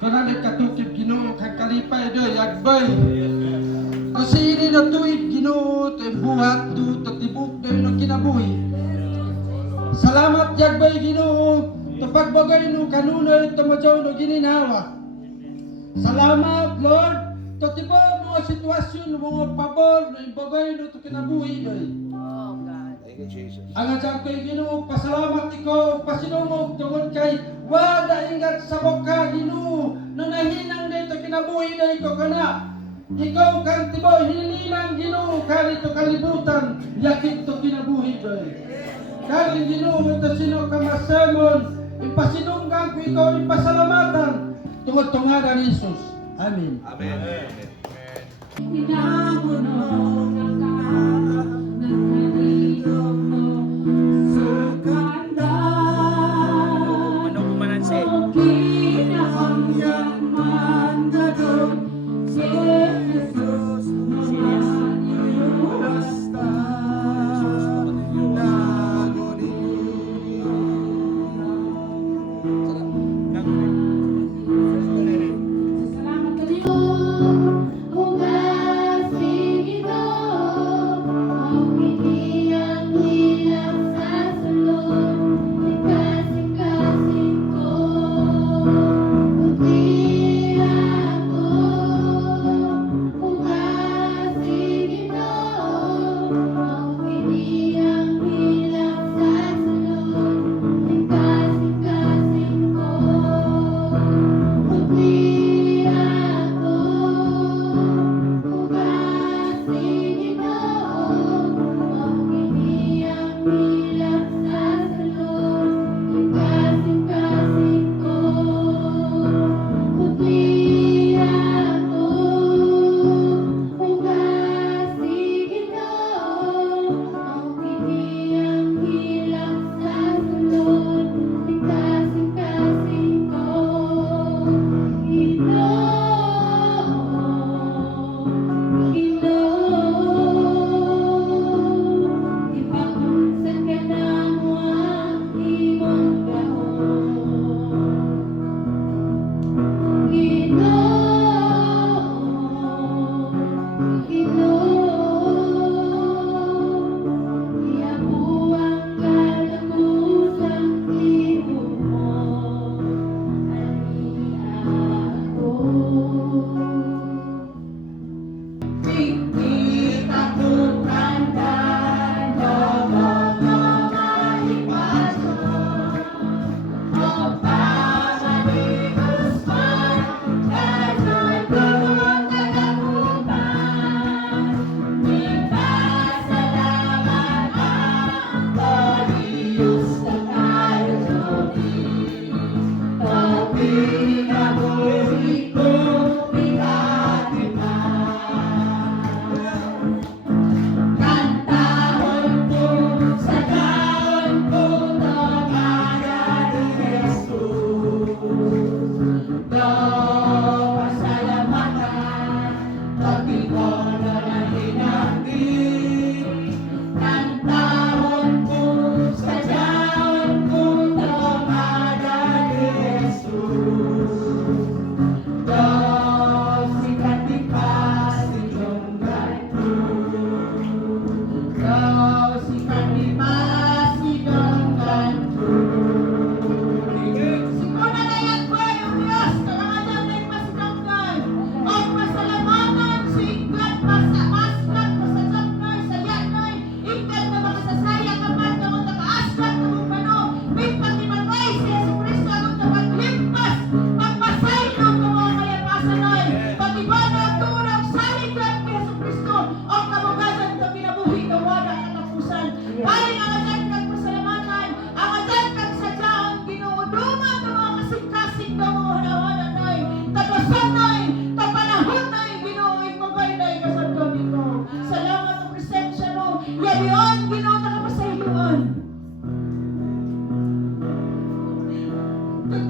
Kanalit katukib Ginoo kag kalipay do yagbay. Kasi ini na tuig Ginoo te buhat do tatibuk do no kinabuhi. Salamat yagbay Ginoo to pagbagay no kanunay to majaw no gininawa. Salamat Lord to tibo mga sitwasyon mga pabor no ibagay no to kinabuhi do. Ang atang kay Ginoo pasalamat ikaw pasinungog tungod kay wala ingat sa boka Ginoo no nahinang dito kinabuhi na ikaw kana ikaw kang tibaw hilinang Ginoo kali to kalibutan yakit to kinabuhi doy kali Ginoo ito sino kamasemon ipasinunggan ko ikaw ipasalamatan tungod tungaran ni Jesus. Amen. Amen.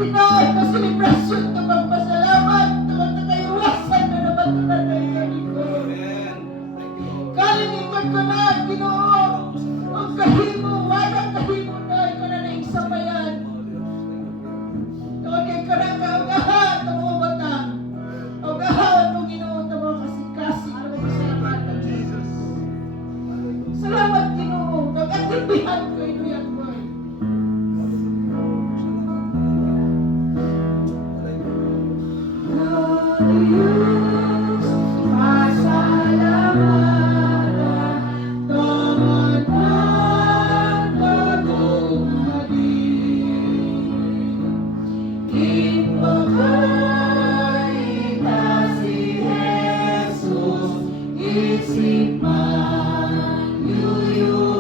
Pinoy na selebrasyon na magpasalamat na magkakaiwasan na naman na nangyayari ko. Kalinitan ko na, Ginoo, ang kahimo, walang kahimo na, ikaw na naisamayan. Kaya ka na kaagahan, ang mga Kita si Jesus, isip man,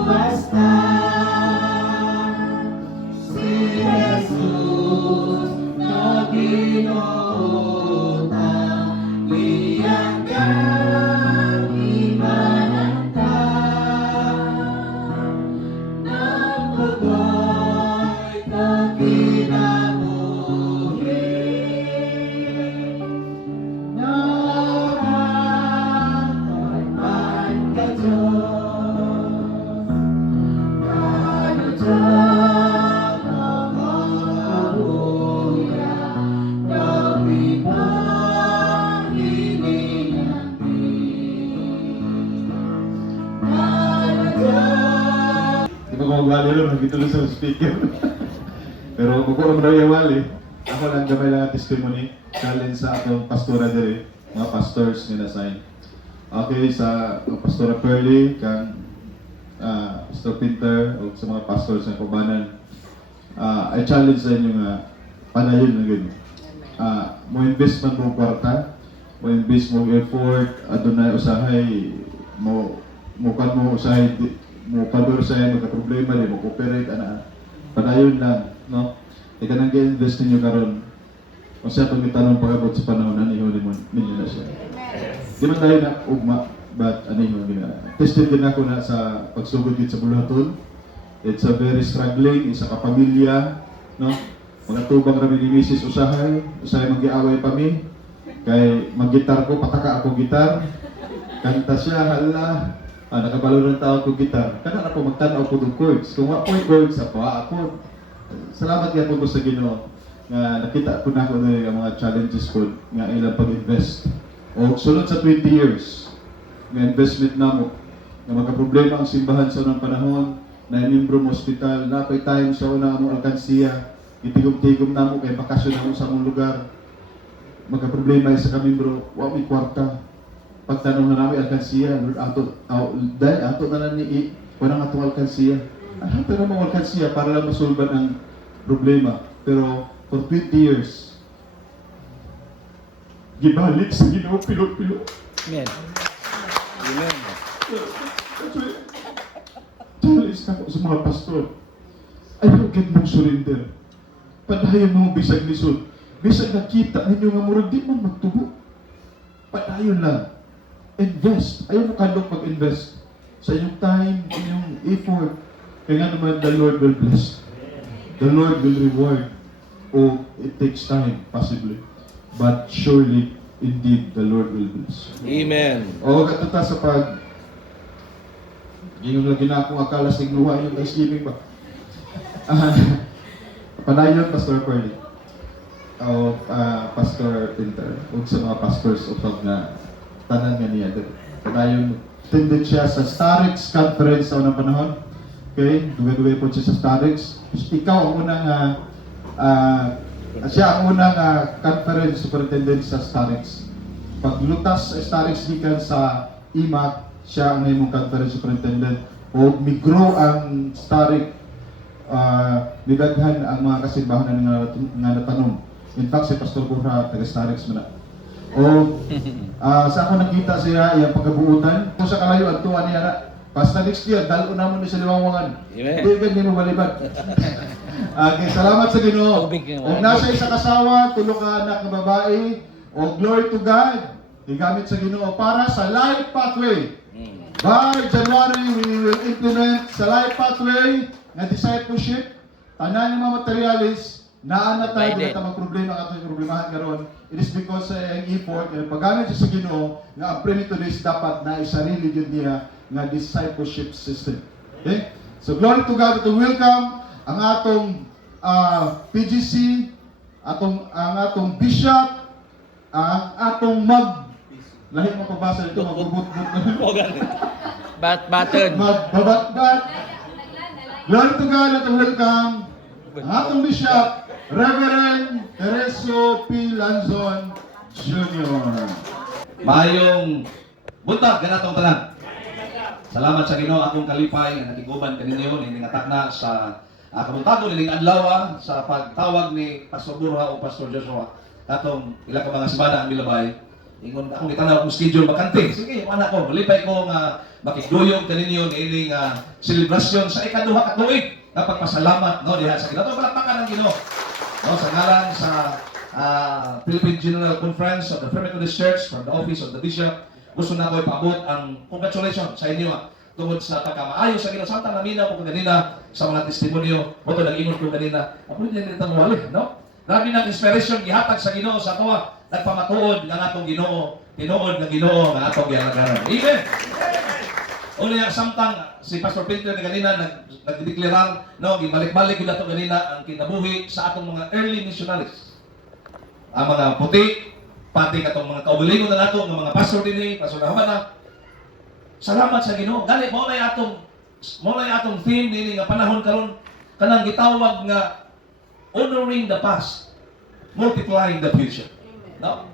basta. Si Jesus na ginuota, liyan kang imananta. Napugoy ka kinabuhi, naratay man ka Diyos, kanudyan ang kabuya, kapipang hininapin. Kanudyan. Di ba kung wali rin, nagituloy sa speaker. Pero kung ko daw yung wali, ako lang gamay lang ang testimony, challenge sa atong pastora diri, mga pastors nga na-sign. Okay, sa Pastora Pearly, kang Pastor Pinter, o sa mga pastors ng Kubanan, I challenge sa inyo nga, panayon na ganyan. Mo invest man mo kwarta, mo invest mo effort, adunay usahay, mo usahay, mo pador sa magka-problema rin, mo cooperate, padayon lang, no? Ika nang i-invest ninyo karon, kung siya itong itanong pag-abot sa panahon, aniho ninyo na siya. Di man tayo na ugma, but aniho nila. Tested din ako na sa pagsugod din sa Bulaton. It's a very struggling, isa ka pamilya, no? Mga tubang rami ni Mrs. usahay mag-iaway pa mi. Kay mag-gitar ko, pataka ako gitar. Kanta siya, hala. Nakabalo ng tao ko gitar. Kana na po magtanaw ko ng chords. Kung wa po yung chords, ako. Salamat nga po sa Ginoo nga nakita ko na ako ng mga challenges ko nga ilang pag-invest. O sunod sa 20 years nga investment namo nga magka-problema ang simbahan sa unang panahon, na inimbrom hospital, napay time sa unang among alkansiya, itigom-tigom namo kay bakasyon namo sa among lugar. Magka-problema sa kami bro, wa may kwarta. Pagtanong na namin alkansiya, Lord, ato na lang ni walang atong alkansiya. Ato na mga alkansiya para lang masulban ang problema. Pero for 20 years, gibalik sa Ginoo pilot-pilot. Amen. Amen. Challenge na ko sa mga pastor. Ayaw gid mong surrender. Padayon mo bisag lisod. Bisag nakita ninyo nga murag di man magtubo. Padayon lang. Invest. Ayaw mo kandong mag-invest sa inyong time, inyong effort. Kaya nga naman, the Lord will bless. The Lord will reward. Oh, it takes time, possibly. But surely, indeed, the Lord will bless. Amen. O, katuta sa pag... Ginong lagi na akong akala sa igluha yung Thanksgiving ba? Panayon, Pastor Pearly. O, Pastor Pinter. O sa mga pastors o pag na tanan nga niya. Panayon, attended siya sa Starix Conference sa unang panahon. Okay? Duwe-duwe po siya sa Starix. Ikaw ang unang siya ang unang conference superintendent sa Starix. Paglutas sa Starix gikan sa IMAC, siya ang imong conference superintendent. O migro ang Starix, nidaghan ang mga kasimbahan nga natanong. In fact, si Pastor Burha, taga Starix mo na. O sa ako nakita siya, iyang pagkabuutan. Kung sa kalayo, ang tuwa niya na, basta next year, dalo na mo ni sa liwangan. Amen. Hindi ka mo balibad. Okay, salamat sa Ginoo. O nasa isa kasawa, tulo ka anak na babae, o glory to God, igamit sa Ginoo para sa Life Pathway. By January, we will implement sa Life Pathway na discipleship, tanan yung mga materialis, naan na tayo, dito mag-problema ka ito yung problemahan karon. It is because sa effort, paggamit siya sa Ginoo, nga ang pray nito is dapat na isarili yun niya nga discipleship system. Okay? So glory to God, to welcome ang atong PGC, ang atong bishop, ang atong lahi mo pabasa ito, magbubut-but Button. magbabat-bat. Glory to God, at welcome ang atong bishop, Reverend Teresio P. Lanzon Jr. Mayong buntag ganatong tanan. Salamat sa Ginoo akong kalipay nga nakiguban kaninyo ning atak na sa Kamuntago niling adlaw sa pagtawag ni Pastor Burha o Pastor Joshua. Katong ilang ka mga semana ang milabay. Ingon akong itanaw akong schedule bakante. Sige, anak ko, malipay ko nga makigduyog kaninyo niining selebrasyon sa ikaduha ka tuig nga pagpasalamat no diha sa Ginoo. Palakpakan ng Ginoo. No, sa ngalan sa Philippine General Conference of the First Methodist Church from the Office of the Bishop, gusto na ko ipaabot ang congratulations sa inyo tungod sa pagkamaayo sa Ginoo. Samtang naminaw ko kanina sa mga testimonyo, mo to nag-ingon ko kanina. Ako din nitong wali, no? Grabe ng inspiration gihatag sa Ginoo sa tuwa, nagpamatuod ng atong Ginoo, tinuod ng Ginoo nga atong gihalagaran. Amen. Unya samtang si Pastor Peter ni kanina nagdeklarar no gibalik-balik gud ato kanina ang kinabuhi sa atong mga early missionaries. Ang mga puti, pati katong mga kaugalingon na nato, ng mga pastor dinhi, pastor na humana. Salamat sa Ginoo. Gani mo na atong theme nini nga panahon karon kanang gitawag nga honoring the past, multiplying the future. No?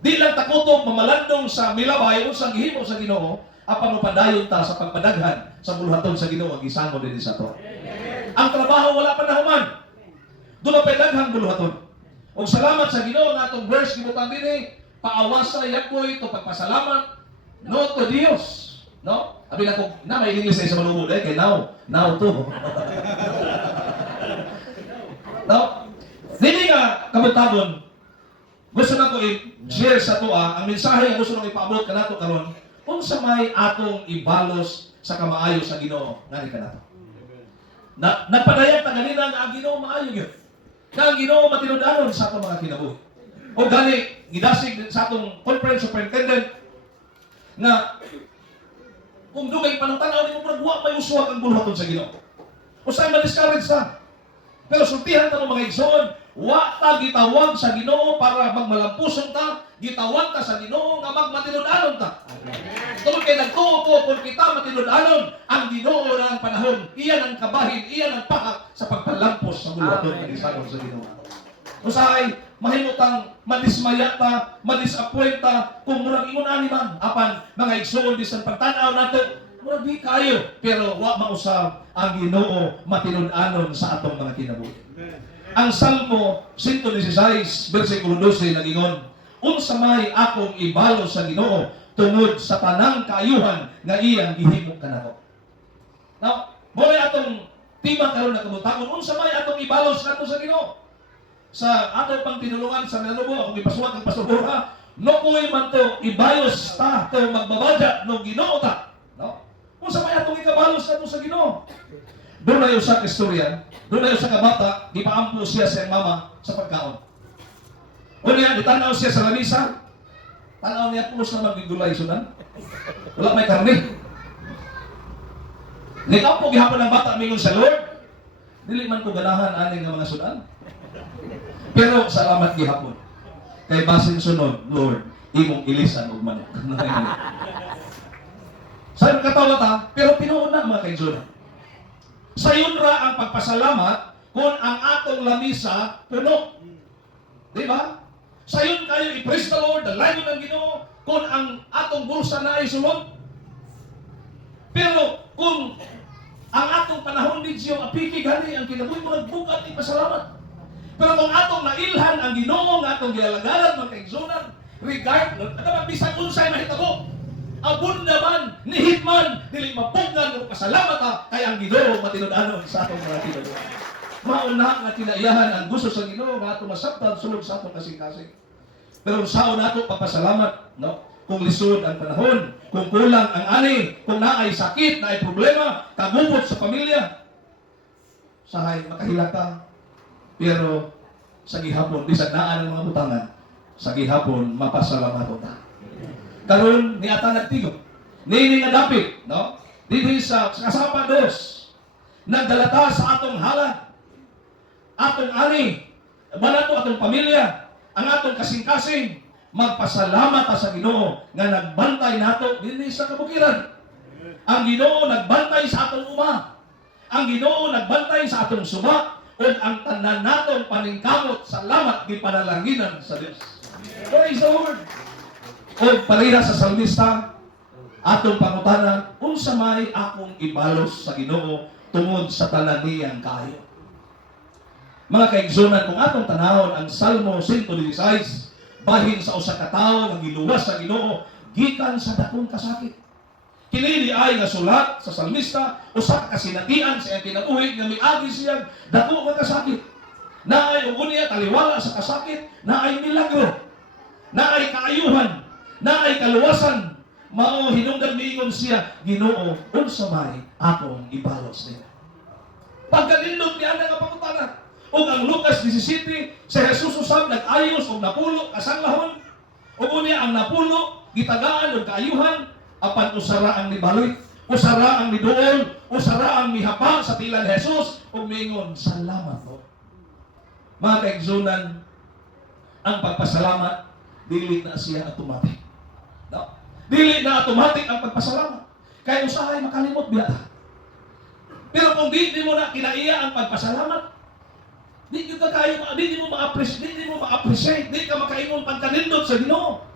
Di lang takutok mamalandong sa milabay unsang gihimo sa Ginoo, apan padayon ta sa pagpadaghan sa buluhaton sa Ginoo ang gisango dinhi sa to. Ang trabaho wala pa nahuman. Dulo pa daghang buluhaton. Og salamat sa Ginoo nga atong verse gibutan dinhi, paawasa yakoy to pagpasalamat no to Dios. No? Abi na ko na may English sa malubod kay now to. No? Dili nga kabutagon. Gusto na ko i-share sa tuwa ang mensahe nga gusto nang ipaabot kanato karon unsa may atong ibalos sa kamaayo sa Ginoo ngani kanato. Nagpadayag ta ganina nga ang Ginoo maayo gyud. Nga ang Ginoo matinud-anon sa atong mga kinabuhi. O gani gidasig sa atong conference superintendent na kung dugay panungtanaw nimo murag wa may uswag ang buluhaton sa Ginoo. Usay ma-discourage ta. Pero sultihan ta mga igsoon, wa ta gitawag sa Ginoo para magmalampuson ta, gitawag ta sa Ginoo nga magmatinud-anon ta. Tungod kay nagtuo po kung kita matinud-anon ang Ginoo na ang panahon, iyan ang kabahin, iyan ang pahak sa pagpalampos sa buluhaton nga gisagon sa Ginoo. Usahay mahimutang madismaya ta, madisappoint ta kung murag ingon ani man apan mga igsoon bisan pagtan-aw nato murag di kayo pero wa mausab ang Ginoo matinud-anon sa atong mga kinabuhi. Ang Salmo 116 bersikulo 12 nagingon, unsa may akong ibalo sa Ginoo tungod sa tanang kaayuhan nga iyang gihimo kanako. Now, mo atong tema karon na kabutangon, unsa may atong ibalo sa ato sa Ginoo? Sa ato pang tinulungan sa Nanubo, akong ipasuwag ang Pastor Burha, no kuwi man to ibayos ta to magbabadya no Ginoo ta. No? Kung sa may atong ikabalos na to sa Ginoo. Doon na yung sa istorya, doon na yung sa kabata, di paampo siya sa mama sa pagkaon. Unya, ditanaw siya sa lamisa, tanaw niya pulos na magigulay sudan. Wala may karne. Nikaw po gihapon ng bata mingon sa Lord, dili man ko ganahan aning nga mga sudan. Pero salamat gihapon. Kay basin sunod, Lord, imong ilisan og manok. Sayon katawa ta, pero pinuon na mga kaigsoon. Sayon ra ang pagpasalamat kung ang atong lamisa puno. Di ba? Sayon kayo i-praise the Lord, the light ng Ginoo, kung ang atong bulsa na ay sulod. Pero kung ang atong panahon medyo apiki gani ang kinabuhi mo nagbukat ni pasalamat. Pero kung atong nailhan ang Ginoo nga atong gihalagaran mga kaigsunan, regardless, at bisag unsay mahitabo, abunda man, nihit man, dili mapugnan o pasalamat ha, kay ang Ginoo matinud-anon sa atong mga kinabuhi. Mauna nga kinaiyahan ang gusto sa Ginoo nga atong masabtan sulod sa atong kasing-kasing. Pero sao nato pagpasalamat, no? Kung lisod ang panahon, kung kulang ang ani, kung naay sakit, naay problema, kagubot sa pamilya, sahay makahilata. Pero sa gihapon, bisag naan ang mga butangan, sa gihapon mapasalamat ta. Karon ni ata nagtigo. Nini nga dapit, no? Dili sa kasapa dos. Nagdalata sa atong halad. Atong ani, banato atong pamilya, ang atong kasing-kasing magpasalamat ta sa Ginoo nga nagbantay nato dinhi sa kabukiran. Ang Ginoo nagbantay sa atong uma. Ang Ginoo nagbantay sa atong suba ug ang tanan natong paningkamot salamat gipanalanginan sa Dios. Praise the Lord. O palira sa salmista atong pangutana, unsa may akong ibalos sa Ginoo tungod sa tanan niyang kayo. Mga kaigsunan, kung atong tanahon ang Salmo 116, bahin sa usa ka tawo nga giluwas sa Ginoo gikan sa dakong kasakit. Kini ay nga sulat sa salmista usa ka kasinatian sa iyang kinabuhi nga miagi siya dako nga kasakit. Naay unya taliwala sa kasakit, naay milagro, naay kaayuhan, naay kaluwasan. Mao hinungdan miingon siya, Ginoo, unsa may akong ibalos niya. Pagkanindot niya nga pangutanan. Ug ang Lucas 17, si Jesus usab nag-ayos og napulo kasanglahon. Ug unya ang napulo gitagaan og kaayuhan apan usara ang nibalik, usara ang niduol, usara ang mihapa sa tila ni Jesus ug miingon, salamat po. Mga kaigsunan, ang pagpasalamat dili na siya automatic. No? Dili na automatic ang pagpasalamat. Kaya usahay makalimot biya. Pero kung di mo na kinaiya ang pagpasalamat, di mo ma-appreciate, di ka makaingon pagkanindot sa Ginoo.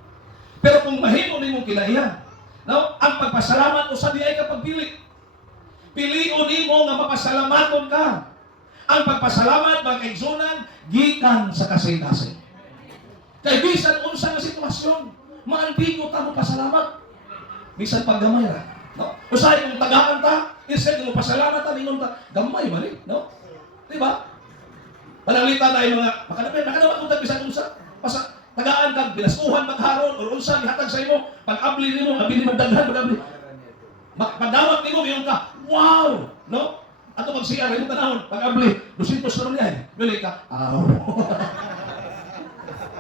Pero kung mahimo nimo kinaiya, no, ang pagpasalamat usa di ay kapagpili. Pilion nimo nga mapasalamaton ka. Ang pagpasalamat mga kaigsunan gikan sa kasing-kasing. Kay bisan unsa nga sitwasyon, maantigo ta mo pasalamat. Bisan paggamay ra, no? Usahay kung tagaan ta, instead mo pasalamat ta ningon ta, gamay man no? Di ba? Panalita na yung mga makadawa kung bisan unsa, tagaan ka, binasuhan magharon, o unsa ihatag sa imo, pag-abli nimo, abili mo daghan, pag-abli. Pagdawat nimo, mayroon ka, wow! No? Ato pag-CR, imo tanahon, pag-abli, 200 na rin yan. Bili ka, aw.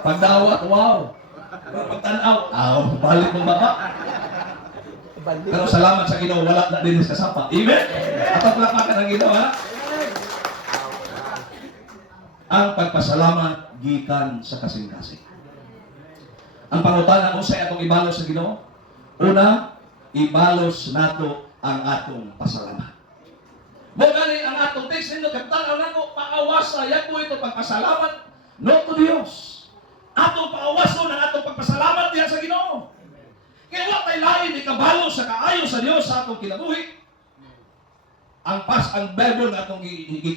Pagdawat, wow. Pero pagtanaw, aw, balik mong baba. Pero salamat sa Ginoo, wala na din sa sapa. Amen? Ato palapakan ang Ginoo, ha? Ang pagpasalamat gikan sa kasing-kasing. Ang pangutana kung sa atong ibalos sa Ginoo, una, ibalos nato ang atong pasalamat. Mo gani ang atong text nito kaptan nako paawasa yapo ito pagpasalamat no to Dios. Atong paawason ang atong pagpasalamat diha sa Ginoo. Kaya wa tay lain ikabalo sa kaayo sa Dios sa atong kinabuhi. Ang Bible na atong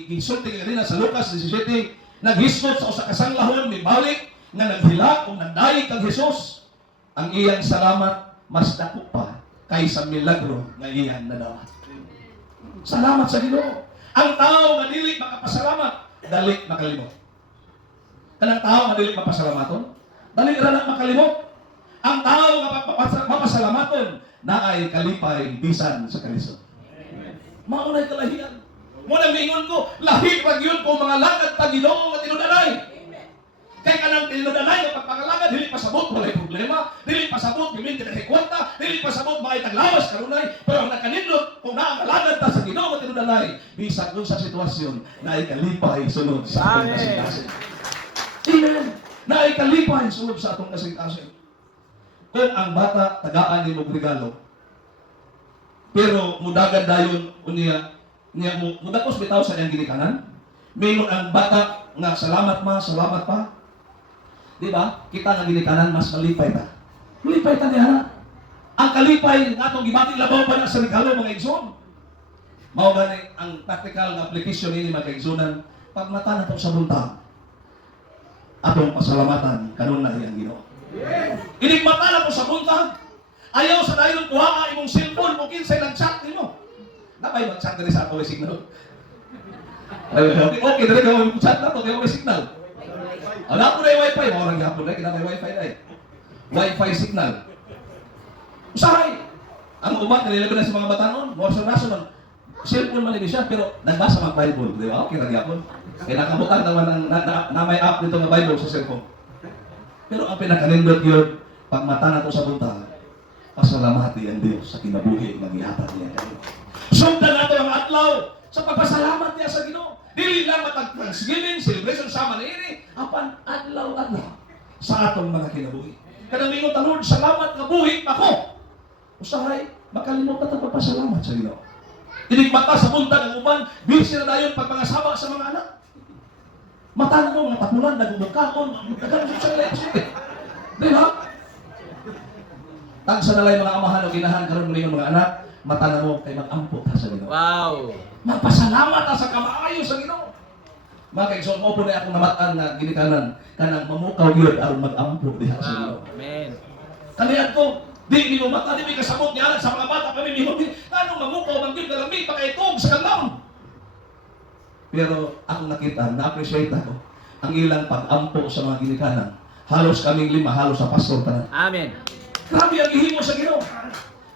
gisulti kanina sa Lucas 17, naghisgot sa usa ka sanglahon mibalik nga naghila kung nagdayi kang Jesus. Ang iyang salamat mas dako pa kaysa milagro nga iyang nadawat. Salamat sa Ginoo. Ang tao nga dili makapasalamat, dali makalimot. Kanang tao nga dili mapasalamaton, dali ra na makalimot. Ang tao nga mapasalamaton, naay kalipay bisan sa kalisod. Maunay kalahian. Muna mingon ko, lahi pag yun kung mga lakad ta Ginoo nga tinudanay. Kay kanang tinudanay nga pagpakalagad, dili pasabot walay problema, dili pasabot gimin kita kwenta, dili pasabot maay taglawas karunay, pero ang nakanindot kung naa kalagad ta sa Ginoo nga tinudanay, bisag dun sa sitwasyon naay kalipay sunod sa atong kasing-kasing. Amen. Naay kalipay sunod sa atong kasing-kasing. Kung ang bata tagaan nimo regalo, pero mudagan dayon unya mudakos bitaw sa iyang ginikanan. Mayroon ang bata nga salamat pa. Di ba? Kita nga ginikanan mas malipay ta. Malipay ta niya. Ang kalipay nga atong gibati labaw pa na sa regalo mga igsoon. Mao gani ang practical nga application ini mga igsoonan pag mata nato sa buntag. Atong pasalamatan kanon na iyang Ginoo. Inig mata na po sa buntag. Ayaw sa dayon kuha imong cellphone mo kinsay nag-chat nimo. Napay mag-chat diri sa ato signal. Okay, diri ka mo chat na to kay may signal. Ana po na wifi mo orang gyapon na kita may wifi dai. Wifi signal. Usahay. Ang uban kanila na sa mga batanon, mo sa nason cellphone man siya pero nagbasa mag Bible, di ba? Okay ra gyapon. Kaya nakabutan naman na may app dito nga Bible sa cellphone. Pero ang pinakanindot yun, pag mata na to sa buntag, pasalamati ang Diyos sa kinabuhi ng ihatag niya kayo. Sundan nato ang adlaw sa pagpasalamat niya sa Ginoo. Dili lang matag-Thanksgiving, celebration sama niini, apan adlaw sa atong mga kinabuhi. Kanang mingon ta Lord, salamat nga buhi ako. Usahay, makalimot ta pagpasalamat sa Ginoo. Inig mata sa buntag ang uban, busy na dayon pag mga sama sa mga anak. Mata na mo, mga tapulan, nagumukakon, nagkaroon sa election. Di ba? Tagsa na lang mga amahan o ginahan karon mo ng mga anak, mata na mo kay mag-ampo ta sa Ginoo. Wow! Mapasalamat ta sa kamaayo sa Ginoo. Mga kaigsoon, mo po na akong namatan nga ginikanan kanang mamukaw gyud aron mag-ampo diha sa Ginoo. Amen. Kaniyan ko, di ni mata di mi kasabot niya sa mga bata kami mihudi. Ano mamukaw man gyud kalami pakaitog sa kanlaon. Pero ako nakita, na-appreciate ako ang ilang pag-ampo sa mga ginikanan. Halos kaming lima, halos sa pastor tanan. Amen. Grabe ang ihimo sa Ginoo.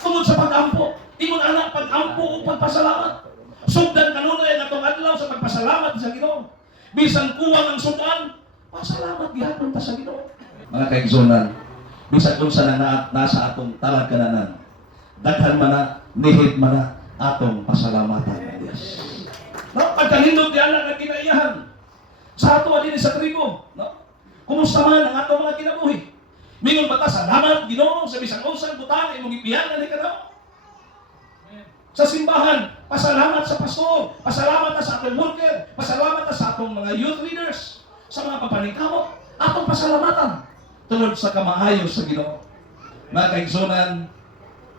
Tungod sa pag-ampo, ingon anak pag-ampo o pagpasalamat. Sugdan kanunay nga atong adlaw sa pagpasalamat sa Ginoo. Bisan kuwang ang sugdan, pasalamat gihapon ta sa Ginoo. Mga kaigsonan, bisan unsa na nasa atong talad kananan, daghan man na, nihid man na atong pasalamatan sa Dios. No, pagkalindot di anak nga kinaiyahan. Sa ato din sa tribo, no? Kumusta man ang atong mga kinabuhi? Mingon bata salamat Ginoo sa bisan unsang butang imong ipiyanan ni kanaw. Sa simbahan, pasalamat sa pastor, pasalamat sa atong worker, pasalamat sa atong mga youth leaders, sa mga papaningkamot, atong pasalamatan tungod sa kamaayo sa Ginoo. Mga kaigsonan,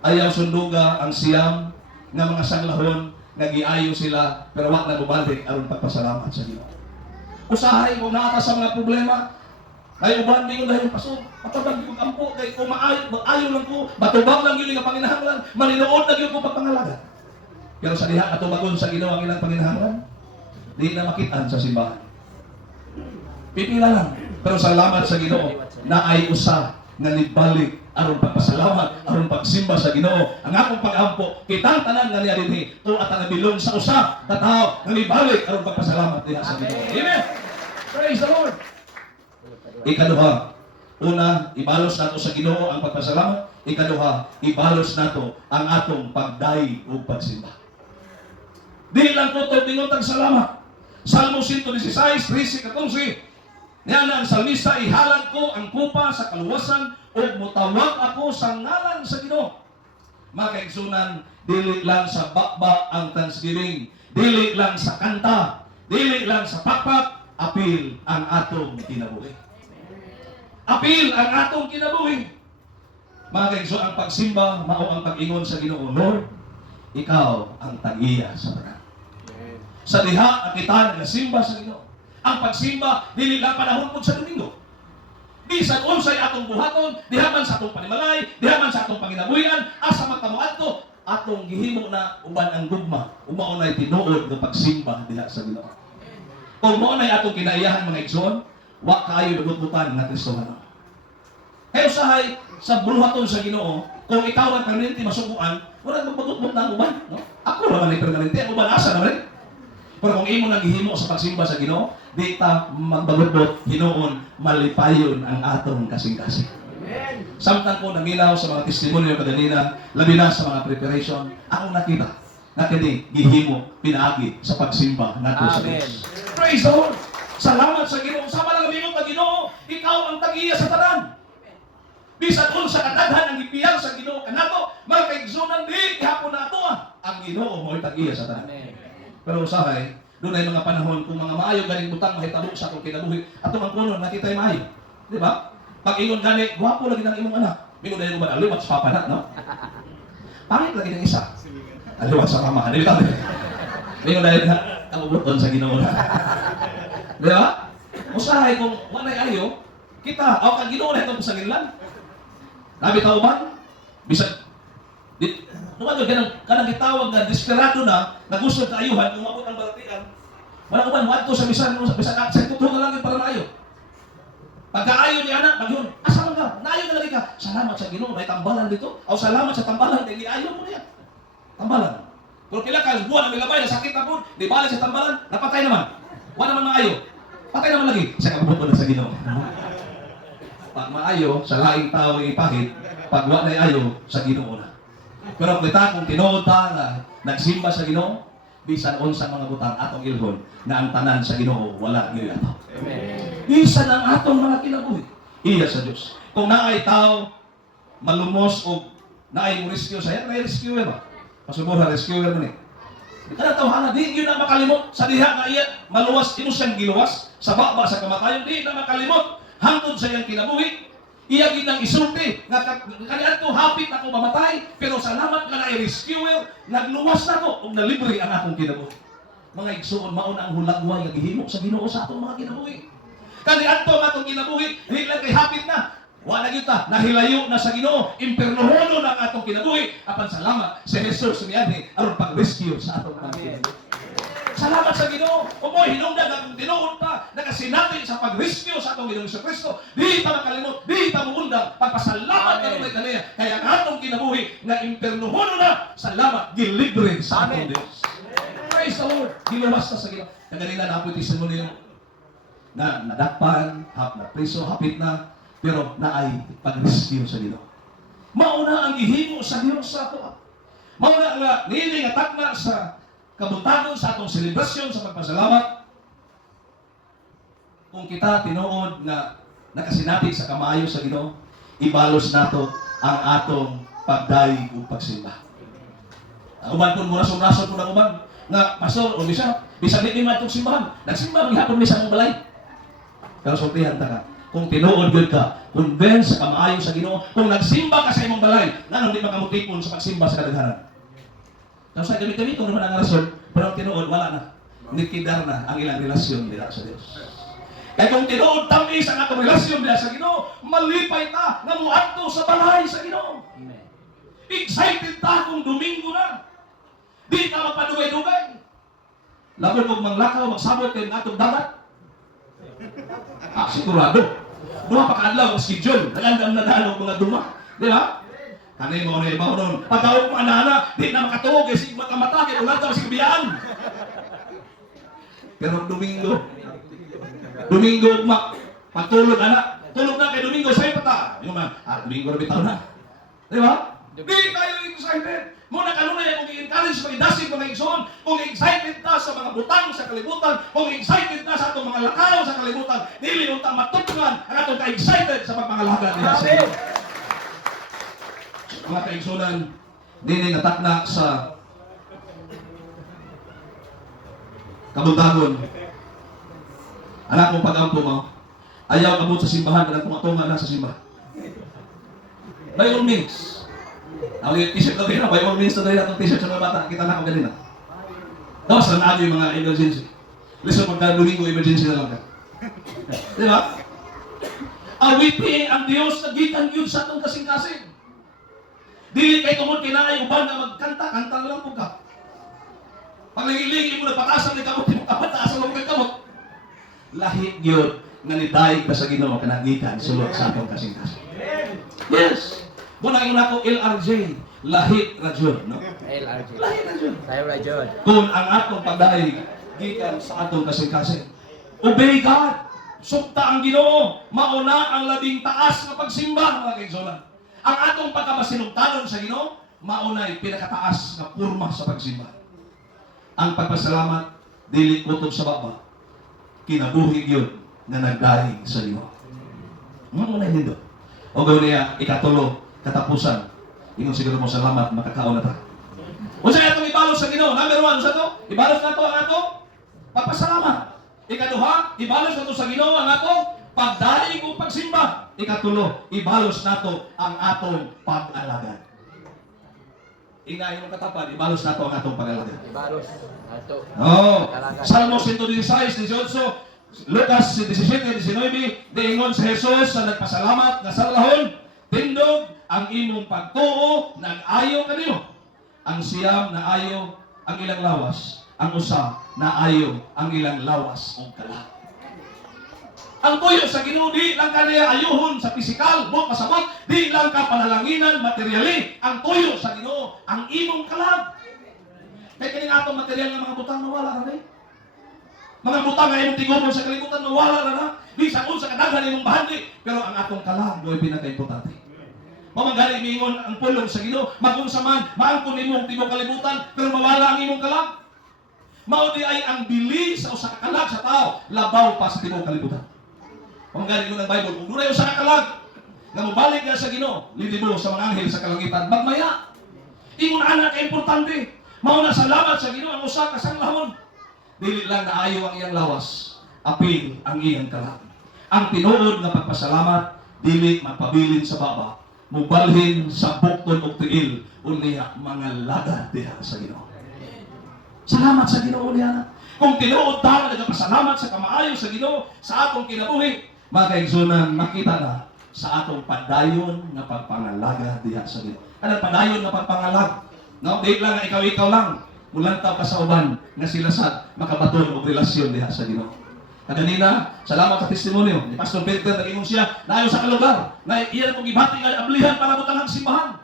ayaw sunduga ang siyam nga mga sanglahon nga giayo sila pero wa na mubalik aron pagpasalamat sa Ginoo. Usahay kung naata sa mga problema, ay uban mingon dahil pastor, matubag gyud ampo kay ko maayo lang ko, matubag lang gyud nga panginahanglan, malinood na gyud ko pagpangalaga. Pero sa diha katubagon sa Ginoo ang ilang panginahanglan, di na makitaan sa simbahan. Pipila lang, pero salamat sa Ginoo na ay usa nga nibalik aron pagpasalamat, aron pagsimba sa Ginoo. Ang akong pag-ampo, kitang tanan nga niya dinhi, to at ang bilong sa usa ka tawo nga nibalik aron pagpasalamat diha sa Ginoo. Amen. Praise the Lord. Ikaduha, una, ibalos nato sa Ginoo ang pagpasalamat. Ikaduha, ibalos nato ang atong pagdayi ug pagsimba. Di lang ko to tingon tag salamat. Salmo 116, 13-14. Niya ang salmista, ihalad ko ang kupa sa kaluwasan o mutawag ako sa ngalan sa Ginoo. Mga kaigsunan, dili lang sa bakba ang thanksgiving, dili lang sa kanta, dili lang sa pakpak, apil ang atong kinabuhi. Apil ang atong kinabuhi. Mga kaigsunan, ang pagsimba, mao ang pag-ingon sa Ginoo, Lord, ikaw ang tag-iya sa tanan. Sa diha, kita nagasimba sa Ginoo. Ang pagsimba, dili lang panahon po sa Domingo. Bisan unsay atong buhaton, diha man sa atong panimalay, diha man sa atong panginabuhian, asa magtamuad ko, atong gihimo na uban ang gugma, umao na'y tinuod ng pagsimba diha sa Ginoo. Kung mao na'y atong kinaiyahan mga igsoon, wa kaayo nagutbutan nga Kristohano. Kaya usahay sa buhaton sa Ginoo, kung ikaw ang permanente masubuan, wala magpagutbot na ang uban, no? Ako naman ay permanente, ang uban asa na rin. Pero kung imo nang gihimo sa pagsimba sa Ginoo, di ta magbagutot hinuon malipayon ang atong kasing-kasing. Samtang ko nangilaw sa mga testimonyo kaganina, labi na sa mga preparation, ako nakita na kini gihimo pinaagi sa pagsimba nato sa Amen. Diyos. Praise the Lord! Salamat sa Ginoo. Sama lang mingon pag Ginoo, ikaw ang tag-iya sa tanan. Bisan unsa kadaghan ang ipiyang sa Ginoo kanato, mga kaigsunan di gihapon nato ang Ginoo mo'y tag-iya sa tanan. Pero usahay, doon ay mga panahon kung mga maayo ganing butang mahitabo sa atong kinabuhi, atong ang kuno nakita ay maayo. Di ba? Pag ingon gani, gwapo lagi ng imong anak. Mingon dahil mo ba, aliwat sa papa na, no? Pangit lagi ng isa. Aliwat sa mama. Di ba? Mingon dahil na, kamubuton sa Ginoo na. Di ba? Usahay kung wanay ayo, kita, o kang Ginoo na itong pasangilan. Nabi tao ba? Bisag, tumagal kanang gitawag na desperado na gusto ka ayuhan kung mabot ang balatian. Wala ko ba wadto sa bisan sa tuto na lang para maayo. Pagkaayo ni anak, magyun, asa man ka? Naayo na lagi ka. Salamat sa Ginoo, may tambalan dito. O salamat sa tambalan, hindi ayo mo niya. Tambalan. Pero pila ka buwan ang milabay na sakit na po, di balik sa tambalan, napatay naman. Wala naman maayo. Patay naman lagi. Sa kabubot na sa Ginoo. Pag maayo, sa laing tao ipahit, pag wala na ayo, sa Ginoo na. Pero kita kung tinuod ta na nagsimba sa Ginoo, bisan unsang mga butang atong ilhon na ang tanan sa Ginoo wala gyud ato. Bisan ang atong mga kinabuhi iya sa Dios. Kung naay tao malumos o naay mo rescue saya, may rescuer ba? Pasubura rescuer man ni. Kada tawhana di gyud na makalimot sa diha nga iya maluwas imo siyang giluwas sa baba sa kamatayon, di na makalimot hangtod sa iyang kinabuhi. Iya ginang isulti nga kaniadto ko hapit ako mamatay pero salamat nga na rescuer nagluwas nako ug nalibre ang akong kinabuhi. mga igsoon mao na ang hulagway nga gihimo sa Ginoo sa atong mga kinabuhi. Kani adto nga atong kinabuhi, dili lang kay hapit na. Wa na kita nahilayo na sa Ginoo, impernohono na ang atong kinabuhi. Apan salamat sa Jesus niani aron pag-rescue sa atong mga kinabuhi. Salamat sa Ginoo. Umoy hinungdan akong tinuod pa nakasinati sa pag-rescue sa atong Ginoong Kristo. Di ta makalimot, di ta muunda pagpasalamat kanang may kaniya. Kaya ang atong kinabuhi nga impernohono na, salamat gilibre sa atong Dios. Praise the Lord. Giluwas ta sa Ginoo. Kanina na apoy testimony na nadakpan, na preso, hapit na, pero naay pag-rescue sa Ginoo. Mauna ang gihimo sa Dios sa ato. Mauna nga nini nga takna sa kabutanon sa atong selebrasyon sa pagpasalamat. Kung kita tinuod nga nakasinati sa kamayo sa Ginoo, ibalos nato ang atong pagdaig ug pagsimba. Uban kun mura rason po na uban nga pastor o bisa di man itong simbahan. Nagsimba ang hapon misa mong balay. Pero sultihan ta ka. Kung tinuod gyud ka, convince sa kamayo sa Ginoo, kung nagsimba ka sa imong balay, nanong di makamutipon sa pagsimba sa kadaghanan. Tapos sa gamit-gamit naman ang rason, pero ang tinuod, wala na. Nikidar na ang ilang relasyon nila sa Diyos. Kaya kung tinuod tamis ang atong relasyon nila sa Ginoo, malipay ta na muadto sa balay sa Ginoo. Excited ta kung Domingo na. Di ka mapadugay-dugay. Laban kung manglakaw, magsabot kayo ng atong dagat. Sigurado. Duha pa kaadlaw ang schedule. Nagandam na dalo mga duma. Di ba? Kanay mo na ibaw nun. Pagkawag mo anana, di na makatuog eh, si makamatake, ulang ka si kabiyaan. Pero Domingo, pagtulog anak, tulog na kay Domingo, sa'yo pata. Yung man, Domingo na bitaw na. Di ba? Di tayo excited. Muna kanunay kung i-encourage, mag-idasig mga igsoon, kung excited na sa mga butang sa kalibutan, kung excited na sa atong mga lakaw sa kalibutan, dili untang matutungan ang atong ka-excited sa pagpangalaga niya sa iyo. Mga kaigsunan, dili natakna sa kabutagon. Anak kong pag-ampo mo, ayaw kabut sa simbahan, anak kong atunga na sa simbahan. By all means, ang t-shirt na rin, by all means na rin atong t-shirt sa mga bata, kita na ako ganina. Tapos na yung mga emergency. Listen, pagka Domingo, emergency na lang ka. Di ba? Awitin ang Diyos na gikan yun sa atong kasing-kasing. Dili kay tumod kinaay uban na magkanta, kanta na lang po ka. Pag nangilingi mo nagpatasan ni kamot, mo kapatasan mo kay kamot. Lahit yun nga nidayig pa sa Ginoo kanagikan sulod sa atong kasing-kasing. Yes. Muna yung nako LRJ, lahit radyon, no? LRJ. Lahit radyon. Tayo radyon. Kung ang atong pagdayig gikan sa atong kasing-kasing. Obey God. Sukta ang Ginoo, mauna ang labing taas na pagsimba, mga kaigsonan. Ang atong pagkamasinugtanon sa Ginoo, maunay pinakataas na purma sa pagsimba. Ang pagpasalamat, dili kutob sa baba, kinabuhi yun na nagdahig sa Ginoo. Maunay nito. O gawin niya, ikatulo, katapusan. Ingon siguro mo salamat, makakaon na ta. O sa atong ibalos sa Ginoo, number 1, sa to, ibalos na to ang atong pagpasalamat. Ikaduha, ibalos na to sa Ginoo ang atong pagdaig o pagsimba. Ikatulo, ibalos nato ang atong pag-alagad. Ingay mo katapan, ibalos nato ang atong pag-alagad. Ibaros. Ato. Oh, Salmo 116, 18, Lucas 17, 19, diingon sa Jesus sa nagpasalamat na salahon, tindog ang imong pagtuo, nag-ayo kanimo. Ang siyam na ayo ang ilang lawas, ang usa na ayo ang ilang lawas o kalat. Ang tuyo sa Ginoo di lang kaniya ayuhon sa pisikal, mo pasabot, di lang ka panalanginan materially. Ang tuyo sa Ginoo ang imong kalag. Kaya kining atong material nga mga butang nawala ra ni. Mga butang nga imong tingopon sa kalibutan nawala ra na. Di sa unsa kadaghan imong bahandi, pero ang atong kalag doy pinaka-importante. Mamanggali miingon ang pulong sa Ginoo, magunsa man maangkon imong tibuok kalibutan, pero mawala ang imong kalag. Mao di ay ang bili sa usa ka kalag sa tao, labaw pa sa tibuok kalibutan. Mamanggali ko ng Bible, kung dunay usa ka kalag nga mobalik ka sa Ginoo, lilibo sa mga anghel sa kalangitan, magmaya. Ingon ana ka importante. Mao na salamat sa Ginoo ang usa ka sanglahon. Dili lang naayo ang iyang lawas, apil ang iyang kalag. Ang tinuod nga pagpasalamat dili magpabilin sa baba, mubalhin sa bukton ug tiil unya mga lagad diha sa Ginoo. Salamat sa Ginoo niya. Kung tinuod ta nga nagapasalamat sa kamaayo sa Ginoo sa atong kinabuhi, mga kaigsunan, makita na sa atong padayon nga pagpangalaga diha sa Ginoo. Ano padayon nga pagpangalag? No, di lang nga ikaw lang. Mulantaw ka sa uban nga sila sa makabaton og relasyon diha sa Ginoo. Kaganina, salamat sa testimonyo ni Pastor Peter, nag-ingon siya, nayo sa kalugar, na iyan kong ibati nga ablihan para butang simbahan.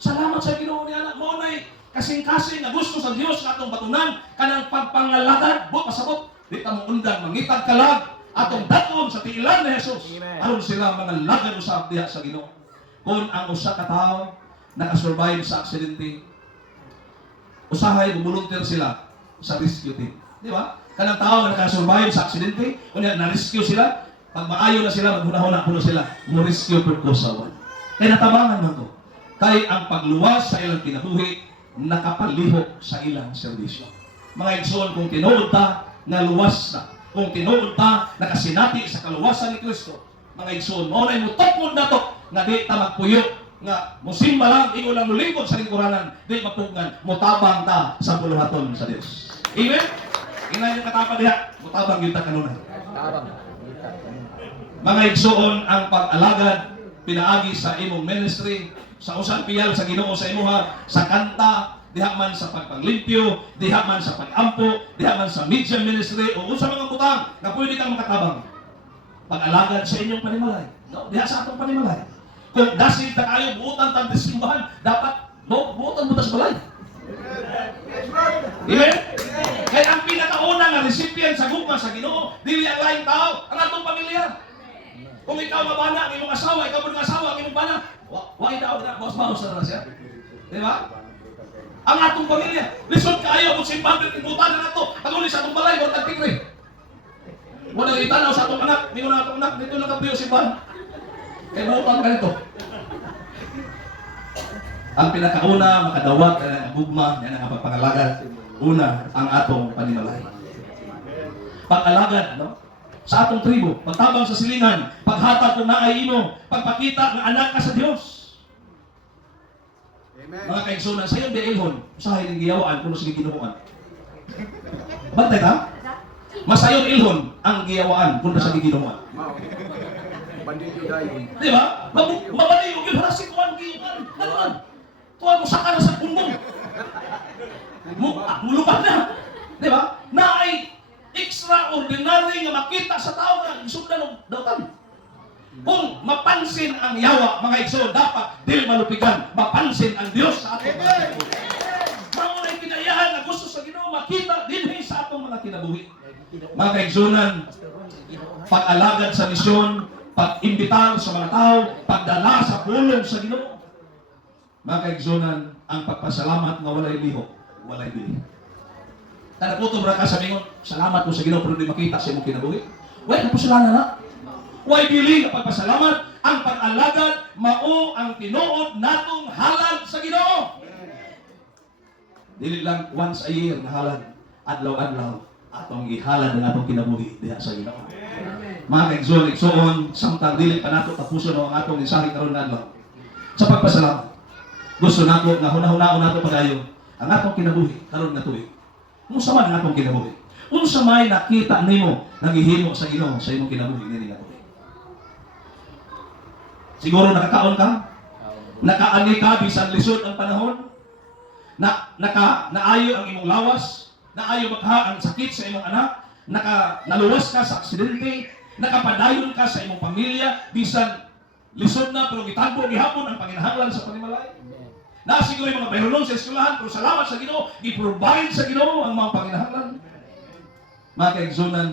Salamat sa Ginoo ni anak mo na kasing-kasing na gusto sa Dios nga atong batunan kanang pagpangalagan, buot pasabot, di ta mo undang mangitag kalag atong daton sa tiilan ni Jesus. Aron sila mga lagan usab diha sa Ginoo. Kung ang usa ka tawo nakasurvive sa aksidente, usahay volunteer sila sa rescue team. Di ba? Kanang tao nga nakasurvive sa aksidente, kunya na-rescue sila, pag maayo na sila, maghunahuna puno sila, mo-rescue per kosawan. Kaya natabangan man to. Kay ang pagluwas sa ilang kinabuhi, nakapalihok sa ilang serbisyo. Mga igsoon, kung tinuod ta, nga luwas na. Kung tinuod ta, nakasinati sa kaluwasan ni Kristo. Mga igsoon, maunay mo tokmod na to, nga di ta magpuyo, nga musimba lang, ingo lang nulingkod sa lingkuranan, di mapugngan, mutabang ta sa puluhaton sa Dios. Amen? Ingay yung katapa diha, mutabang yung ta kanunay. Mga igsoon, ang pag-alagad, pinaagi sa imong ministry, sa usang piyal sa Ginoo sa imuha, sa kanta, diha man sa pagpaglimpyo, diha man sa pag-ampo, diha man sa media ministry, o sa mga butang na pwede kang makatabang. Pag-alagad sa inyong panimalay, no? Diha sa atong panimalay. Kung dasil ta kayo, buutan tang simbahan, dapat buutan mo ta sa balay. Amen? Kaya ang pinakauna nga recipient sa gugma sa Ginoo, dili ang laing tao, ang atong pamilya. Kung ikaw mabana, ang imong asawa, ikaw mo ng asawa, ang imong bana, why daw na, bawas na siya. Di ba? Ang atong pamilya, lisod kaayo kung simbahan ng butan na ito, pag-uli sa atong balay, huwag tagtigri. Huwag nang itanaw sa atong anak, mingo na atong anak, dito lang kapiyo simbahan. Kaya buutan ka nito. Ang pinakauna, makadawat, ang gugma, yan ang pagpangalagad. Una, ang atong panimalay. Pag-alagad, no? Sa atong tribo, pagtabang sa silingan, paghatag kung naay imo, pagpakita ng anak ka sa Dios. Amen. Mga kaigsunan, sa iyong biilhon, usahay ng giyawaan kung sige kinukuan. Bantay ka? Masayon ilhon ang giyawaan kung sa giginuman. Di ba? Mabali yung ibrasik ko ang giyawaan. Ano man? Tuwa mo saka na sa bumbong. Mulupad na. Di ba? Na ay extraordinary nga makita sa tao nga isugdan ng dautan. Kung mapansin ang yawa, mga igsoon, dapat dili malupigan, mapansin ang Dios sa ating mga kinabuhi. Maunay pinayahan na gusto sa Ginoo makita dinhi sa atong mga kinabuhi. Mga kaigsunan, pag-alagad sa misyon, pag-imbitar sa mga tao, pagdala sa pulong sa Ginoo. Mga kaigsunan, ang pagpasalamat nga walay lihok, walay bili. Kada puto ra ka sa mingon, salamat ko sa Ginoo pero di makita sa imong kinabuhi. Wala napasalanan na. Why bili nga pagpasalamat, ang pag-alagad mao ang tinuod natong halad sa Ginoo. Dili lang once a year nga halad, adlaw-adlaw atong ihalad ang atong kinabuhi diha sa Ginoo. Mga kaigsoon, samtang dili pa nato tapuson ang atong mensahe karon nga adlaw. Sa pagpasalamat, gusto nato nga hunahunahon nato padayon ang atong kinabuhi karon nga tuig. Unsa man ang atong kinabuhi? Unsa may nakita nimo naghihimo sa Ginoo sa imong kinabuhi nini nga tuig? Siguro nakakaon ka? Nakaani ka bisan lisod ang panahon? Naayo ang imong lawas? Naayo magha ang sakit sa imong anak? Naluwas ka sa aksidente? Nakapadayon ka sa imong pamilya? Bisan lisod na pero gitagbo gihapon ang panginahanglan sa panimalay? Siguro yung mga bayronon sa eskwelahan pero salamat sa Ginoo, gi-provide sa Ginoo ang mga panginahanglan. Mga kaigsunan,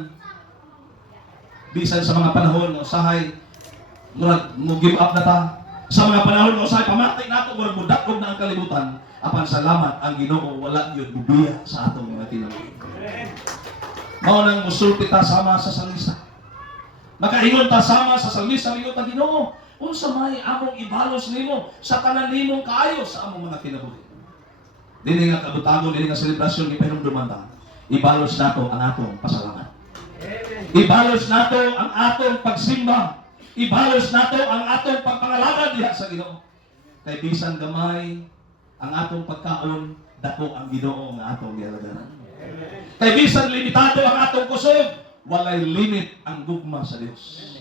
bisan sa mga panahon ng usahay, mo give up na ta. Sa mga panahon ng usahay, pamatay nato, murag mudakog na ang kalibutan. Apan salamat ang Ginoo, wala yun bubiya sa atong mga kinabuhi. Mao nang musulti ta sama sa salmista. Makaingon ta sama sa salmista, ingon ta Ginoo, unsa may among ibalos nimo sa tanan nimong kaayo sa among mga kinabuhi. Dili nga kabutagon, dili nga selebrasyon ni pahinumduman ta. Ibalos nato ang atong pasalamat. Ibalos nato ang atong pagsimba. Ibalos nato ang atong pagpangalaga diha sa Ginoo. Kay bisan gamay ang atong pagkaon, dako ang Ginoo nga atong gialagaran. Kay bisan limitado ang atong kusog, walay limit ang gugma sa Dios.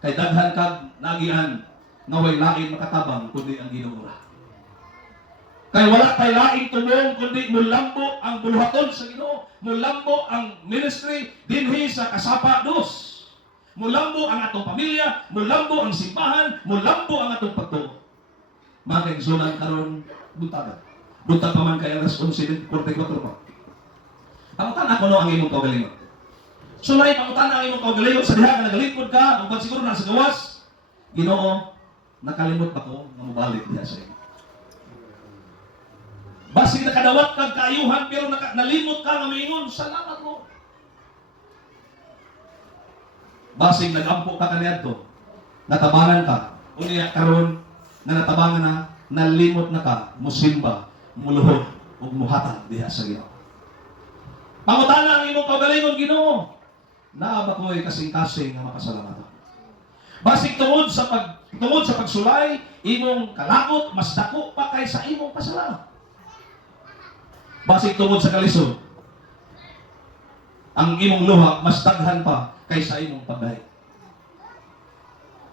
Kay daghan kag nagian nga way lain makatabang kundi ang Ginoo ra. Kay wala tay laing tumong kundi mulambo ang buluhaton sa Ginoo, mulambo ang ministry dinhi sa Kasapa Dos. Mulambo ang atong pamilya, mulambo ang simbahan, mulambo ang atong pagtuo. Mga kaigsunan karon buntagan. Buntag pa man kay alas 11:44 pa. Pangutan ako no ang imong kaugalingon. Sulay pangutan ang imong kaugalingon sa diha ka nagalingkod ka, ug siguro na sa gawas. Ginoo, nakalimot ba ko nga mobalik diha sa imo? Basig nakadawat kag kaayuhan pero nalimot ka nga moingon, salamat mo. Basig nagampo ka kaniadto, natabangan ka, unya karon na natabangan na, nalimot na ka, musimba, muluhod, ug muhatag diha sa Ginoo. Pangutana ang imong kaugalingon Ginoo, naa ba ko'y kasing-kasing nga makasalamatan? Basig tungod sa pagsulay, imong kalakot mas dako pa kaysa imong pasalamat. Basig tungod sa kalisod, ang imong luha mas daghan pa kaysa imong pagdahi.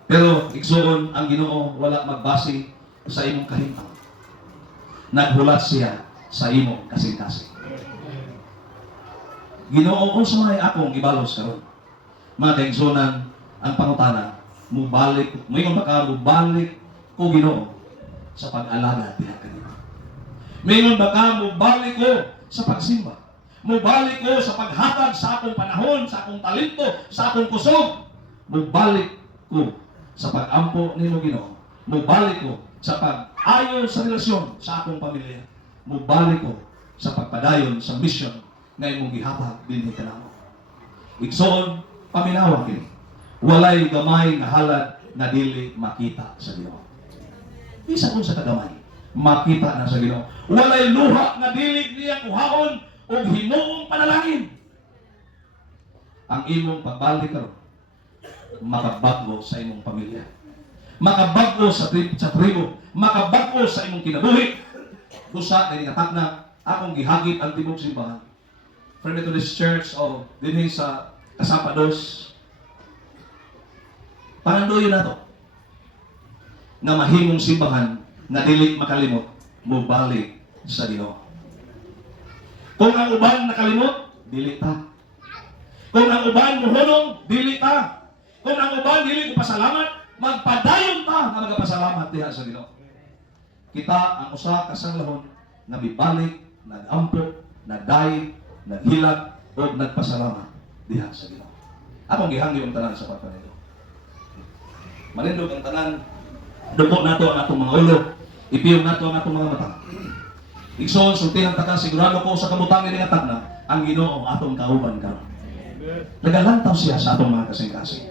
Pero igsoon ang Ginoo wala magbase sa imong kahimtang. Naghulat siya sa imong kasing-kasing. Ginoo unsa may akong ibalos karon? Mga kaigsunan, ang pangutana, mubalik, moingon ba ka mubalik ko Ginoo sa pag-alala diha kanimo. Moingon ba ka mubalik ko sa pagsimba? Mubalik ko sa paghatag sa akong panahon, sa akong talento, sa akong kusog. Mubalik ko sa pag-ampo nimo Ginoo. Mubalik ko sa pag-ayo sa relasyon sa akong pamilya. Mubalik ko sa pagpadayon sa mission nga imong gihatag dinhi kanamo. Igsoon, paminawa kini. Walay gamay nga halad na dili makita sa Ginoo. Bisa kung sa kagamay, makita na sa Ginoo. Walay luha nga dili niya kuhaon og himuong panalangin. Ang imong pagbalik karon makabago sa imong pamilya. Makabago sa tribo, makabago sa imong kinabuhi. Busa kay natakna akong gihagit ang tibok simbahan. From Methodist Church o dinhi sa Kasapa Dos. Pangandoyo na to nga mahimong simbahan nga dili makalimot mobalik sa Ginoo. Kung ang uban nakalimot, dili ta. Kung ang uban mohunong, dili ta. Kung ang uban dili ko pasalamat, magpadayon ta nga magapasalamat diha sa Ginoo. Kita ang usa ka sanglahon nga mibalik, nagampo, nagday, naghilag o nagpasalamat diha sa Ginoo. Akong gihangyo ang tanan sa pagkanito. Malindog ang tanan, duko nato ang atong mga ulo, ipiyong nato ang atong mga mata. Igsoon, sultihan ta ka, sigurado ko sa kabutang ni nga tagna, ang Ginoo atong kauban karon. Nagalantaw siya sa atong mga kasing-kasing.